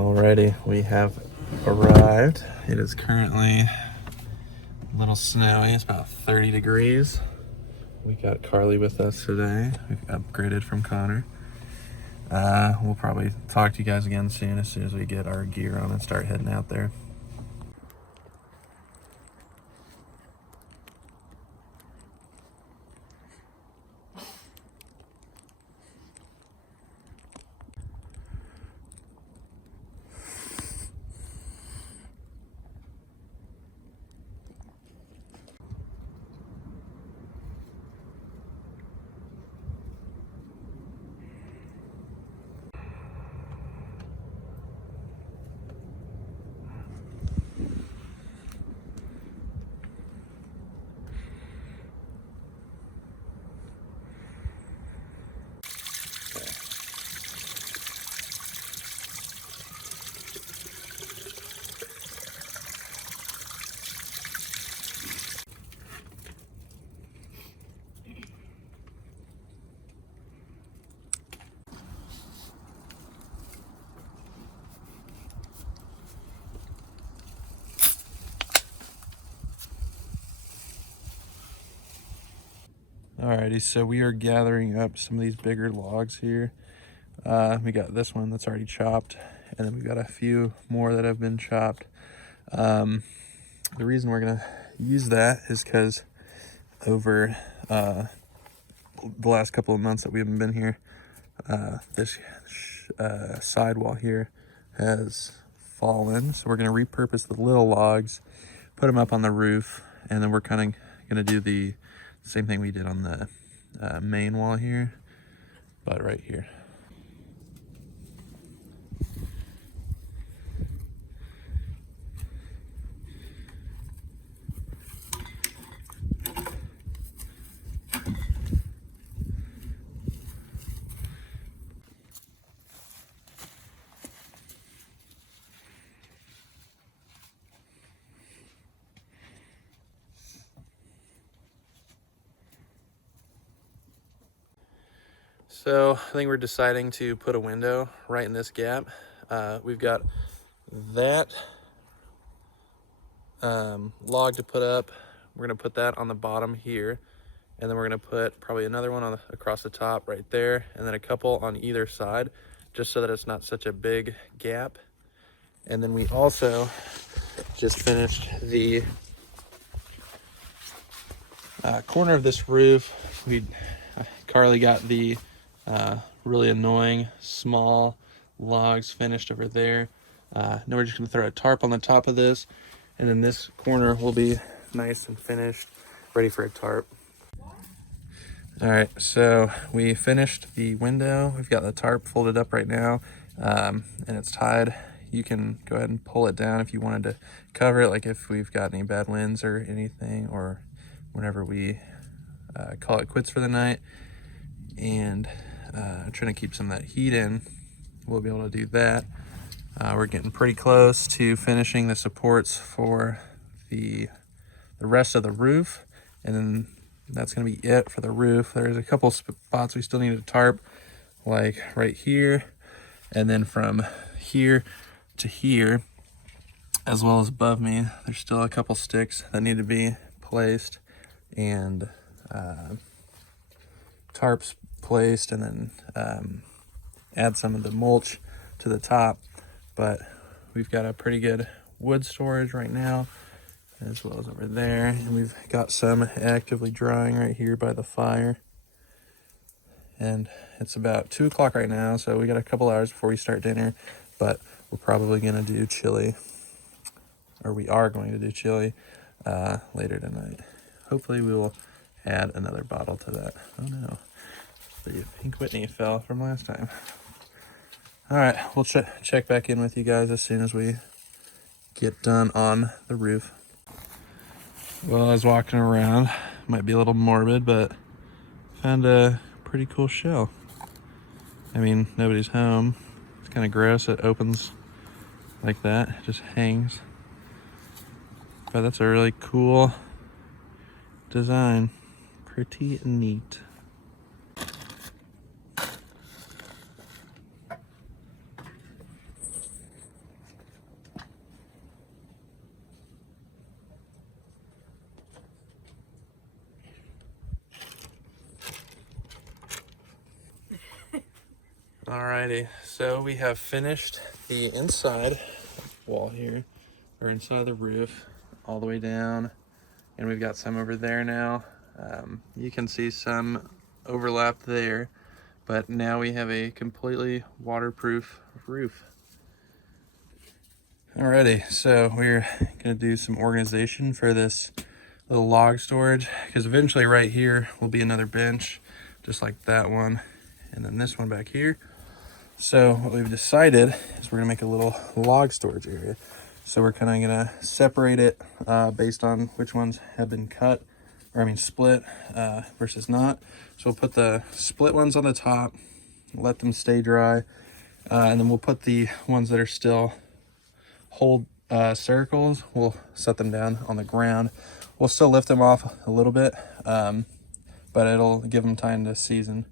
Alrighty, we have arrived. It is currently a little snowy. It's about 30 degrees. We got Carly with us today. We've upgraded from Connor. We'll probably talk to you guys again soon as we get our gear on and start heading out there. Alrighty, so we are gathering up some of these bigger logs here. We got this one that's already chopped, and then we've got a few more that have been chopped. The reason we're gonna use that is because over the last couple of months that we haven't been here, this sidewall here has fallen. So we're gonna repurpose the little logs, put them up on the roof, and then we're kind of gonna do the same thing we did on the main wall here, but right here. So I think we're deciding to put a window right in this gap. We've got that log to put up. We're gonna put that on the bottom here, and then we're gonna put probably another one across the top right there, and then a couple on either side, just so that it's not such a big gap. And then we also just finished the corner of this roof. Carly got the really annoying small logs finished over there. Now we're just gonna throw a tarp on the top of this, and then this corner will be nice and finished, ready for a tarp. All right, so we finished the window. We've got the tarp folded up right now, and it's tied. You can go ahead and pull it down if you wanted to cover it, like if we've got any bad winds or anything, or whenever we call it quits for the night. And trying to keep some of that heat in, we'll be able to do that. We're getting pretty close to finishing the supports for the rest of the roof, and then that's going to be it for the roof. There's a couple spots we still need to tarp, like right here, and then from here to here, as well as above me, there's still a couple sticks that need to be placed, and tarps placed, and then add some of the mulch to the top. But we've got a pretty good wood storage right now, as well as over there, and we've got some actively drying right here by the fire. And it's about 2 o'clock right now, so we got a couple hours before we start dinner, but we're probably gonna do chili, or we are going to do chili later tonight. Hopefully we will add another bottle to that. Oh no, the Pink Whitney fell from last time. All right, we'll check back in with you guys as soon as we get done on the roof. Well, I was walking around, might be a little morbid, but found a pretty cool shell. I mean, nobody's home. It's kind of gross. It opens like that, it just hangs. But that's a really cool design. Pretty neat. Alrighty, so we have finished the inside wall here, or inside the roof, all the way down, and we've got some over there now. You can see some overlap there, but now we have a completely waterproof roof. Alrighty, so we're gonna do some organization for this little log storage, because eventually right here will be another bench, just like that one, and then this one back here. So what we've decided is we're gonna make a little log storage area. So we're kind of gonna separate it based on which ones have been cut, or I mean split versus not. So we'll put the split ones on the top, let them stay dry, and then we'll put the ones that are still whole circles, we'll set them down on the ground. We'll still lift them off a little bit, but it'll give them time to season.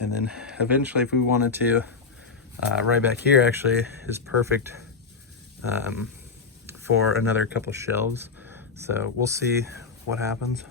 And then eventually, if we wanted to, right back here actually is perfect for another couple shelves. So we'll see what happens.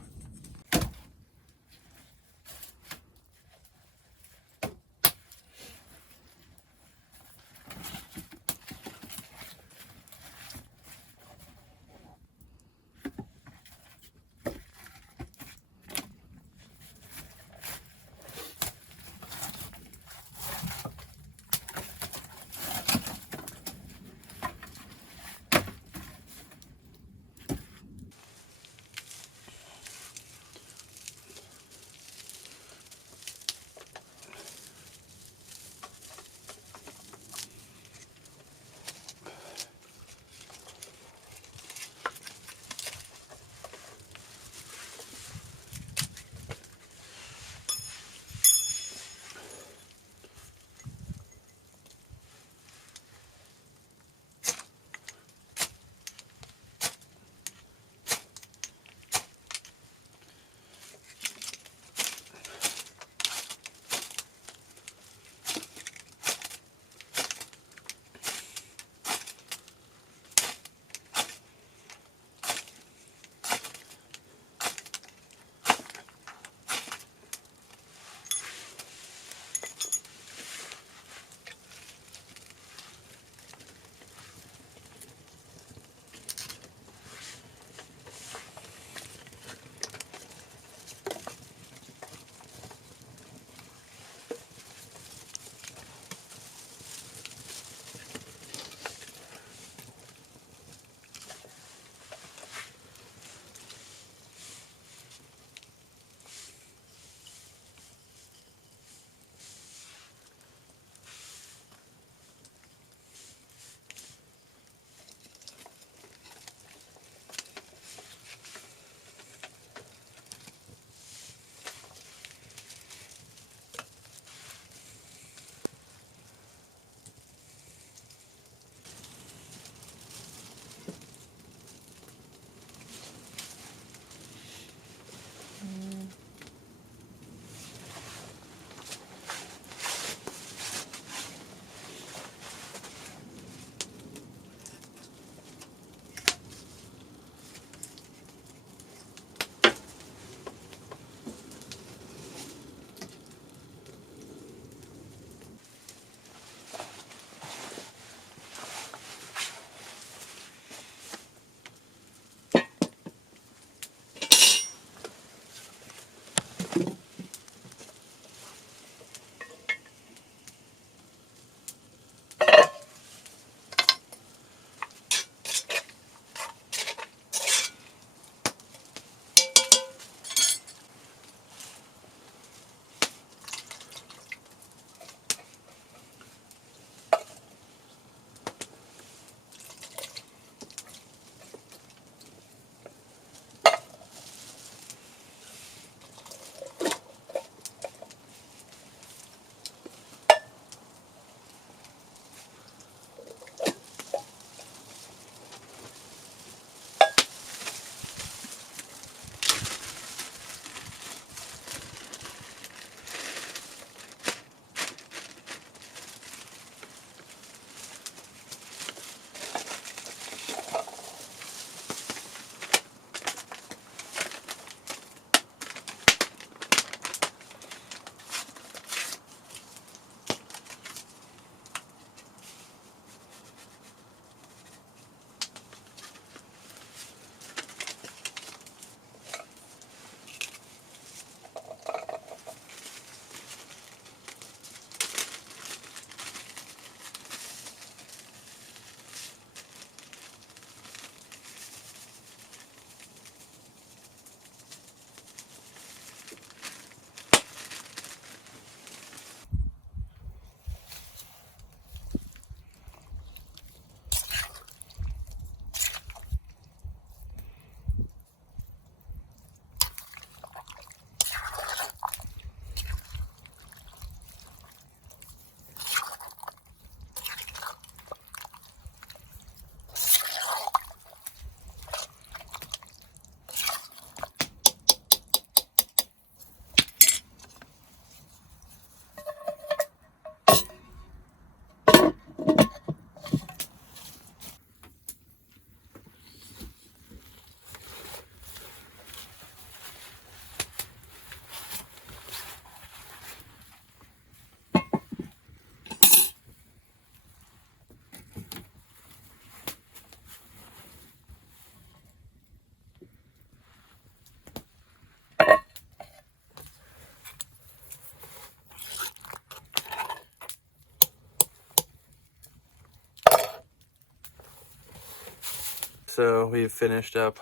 So we've finished up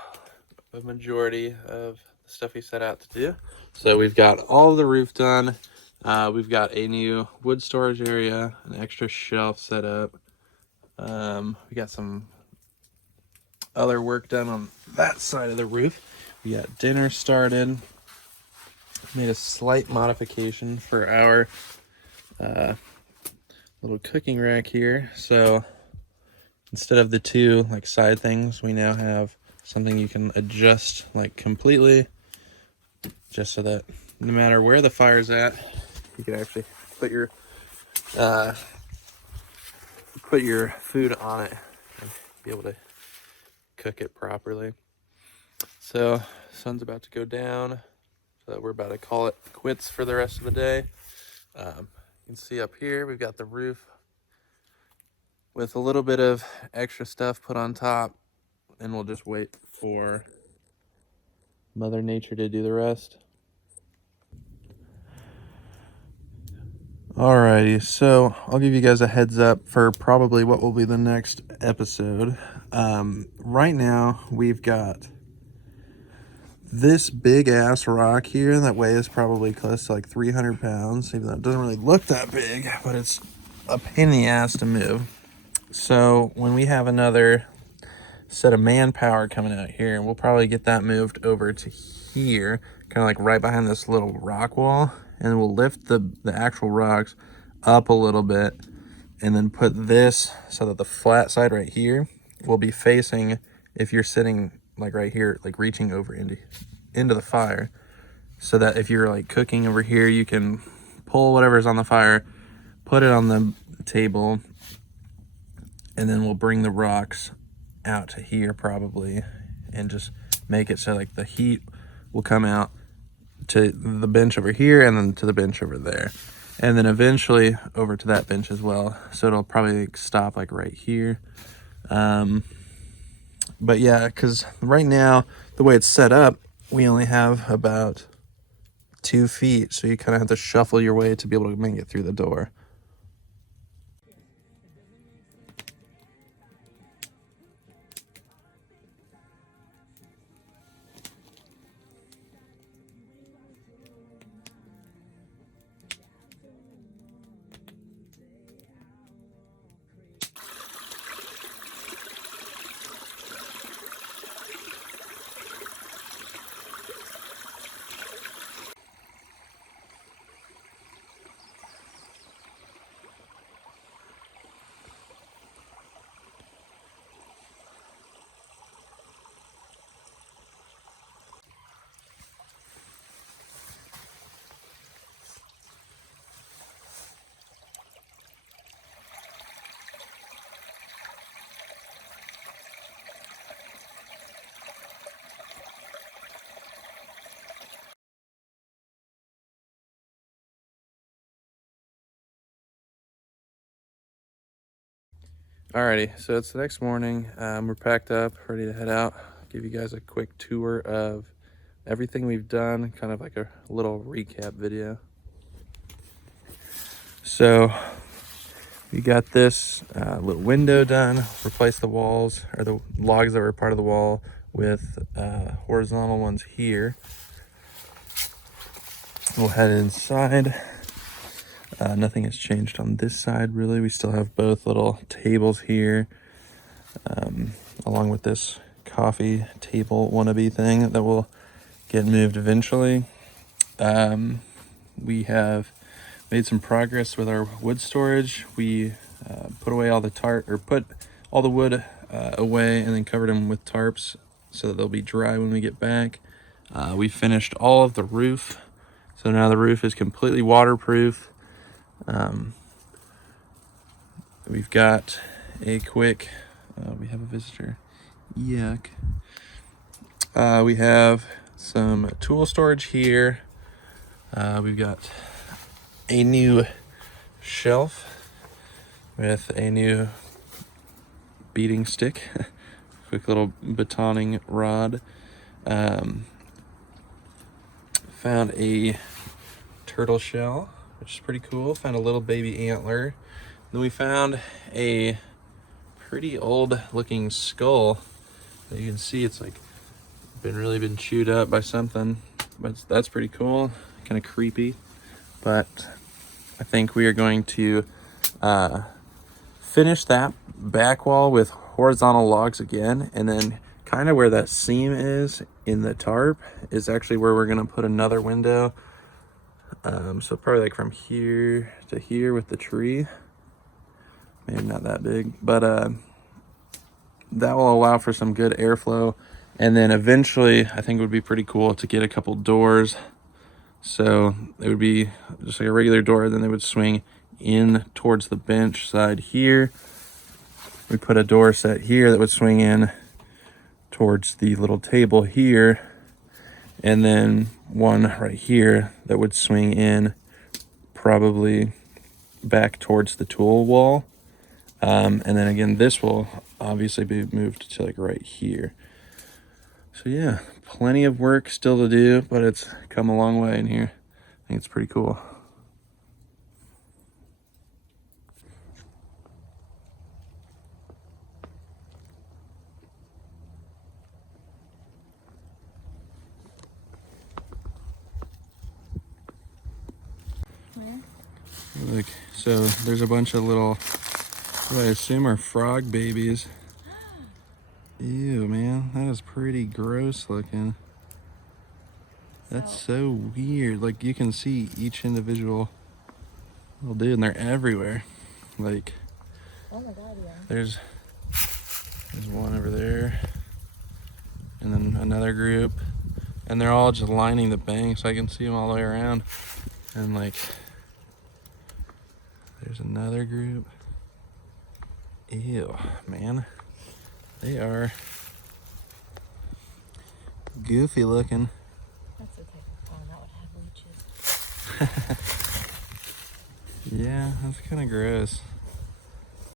a majority of the stuff we set out to do. So we've got all of the roof done. We've got a new wood storage area, an extra shelf set up. We got some other work done on that side of the roof. We got dinner started. Made a slight modification for our little cooking rack here. So instead of the two like side things, we now have something you can adjust like completely, just so that no matter where the fire's at, you can actually put your food on it and be able to cook it properly. So sun's about to go down, so we're about to call it quits for the rest of the day. You can see up here we've got the roof with a little bit of extra stuff put on top, and we'll just wait for Mother Nature to do the rest. Alrighty, so I'll give you guys a heads up for probably what will be the next episode. Right now we've got this big ass rock here that weighs probably close to like 300 pounds, even though it doesn't really look that big, but it's a pain in the ass to move. So when we have another set of manpower coming out here, and we'll probably get that moved over to here, kind of like right behind this little rock wall, and we'll lift the actual rocks up a little bit and then put this so that the flat side right here will be facing, if you're sitting like right here, like reaching over into the fire, so that if you're like cooking over here, you can pull whatever's on the fire, put it on the table, and then we'll bring the rocks out to here probably, and just make it so like the heat will come out to the bench over here and then to the bench over there, and then eventually over to that bench as well. So it'll probably stop like right here. But yeah, because right now the way it's set up, we only have about 2 feet, so you kind of have to shuffle your way to be able to make it through the door. Alrighty, so it's the next morning. We're packed up, ready to head out. Give you guys a quick tour of everything we've done, kind of like a little recap video. So we got this little window done, replaced the walls, or the logs that were part of the wall, with horizontal ones here. We'll head inside. Nothing has changed on this side really. We still have both little tables here, along with this coffee table wannabe thing that will get moved eventually. We have made some progress with our wood storage. We put away all the put all the wood away, and then covered them with tarps so that they'll be dry when we get back. We finished all of the roof, so now the roof is completely waterproof. We've got a quick, we have a visitor, yuck. We have some tool storage here. We've got a new shelf with a new beating stick, quick little batoning rod. Found a turtle shell, which is pretty cool. Found a little baby antler. Then we found a pretty old looking skull So you can see it's like really been chewed up by something, but that's pretty cool. Kind of creepy, but I think we are going to finish that back wall with horizontal logs again, and then kind of where that seam is in the tarp is actually where we're going to put another window. So probably like from here to here with the tree, maybe not that big, but that will allow for some good airflow. And then eventually I think it would be pretty cool to get a couple doors. So it would be just like a regular door, then they would swing in towards the bench side here. We put a door set here that would swing in towards the little table here, and then one right here that would swing in probably back towards the tool wall. And then again, this will obviously be moved to like right here. So yeah, plenty of work still to do, but it's come a long way in here. I think it's pretty cool. Look, so there's a bunch of little, what I assume are frog babies. Ew, man, that is pretty gross looking. That's so weird. Like, you can see each individual little dude, and they're everywhere. Like, oh my god, yeah. There's one over there, and then another group, and they're all just lining the bank, so I can see them all the way around. And like, there's another group. Ew, man. They are goofy looking. That's the type of pond that would have leeches. Yeah, that's kind of gross.